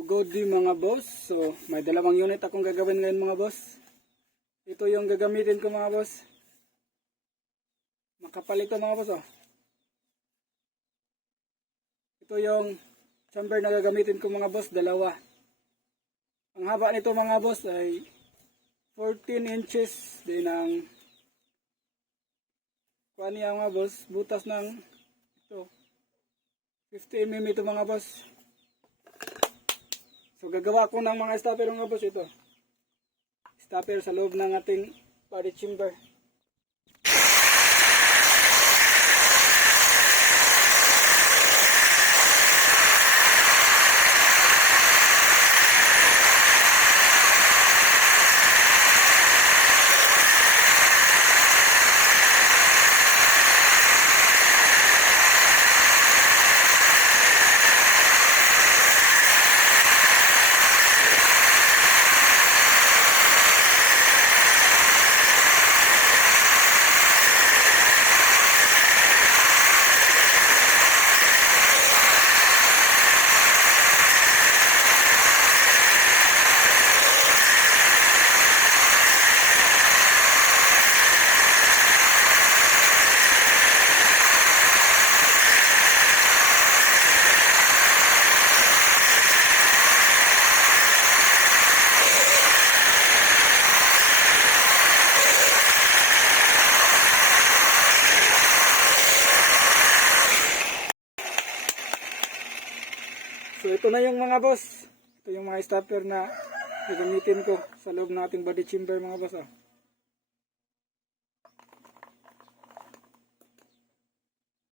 Good day mga boss. So, may dalawang unit akong gagawin ngayon mga boss. Ito yung gagamitin ko mga boss. Makapal ito mga boss oh. Ito yung chamber na gagamitin ko mga boss, dalawa. Ang haba nito mga boss ay 14 inches. Din ang kuha niya mga boss, butas ng ito 50 mm ito mga boss. So gagawa ko ng mga stopper mga boss ito. Stopper sa loob ng ating body chamber. So ito na yung mga boss. Ito yung mga stopper na gagamitin ko sa loob ng ating body chamber mga boss. Oh.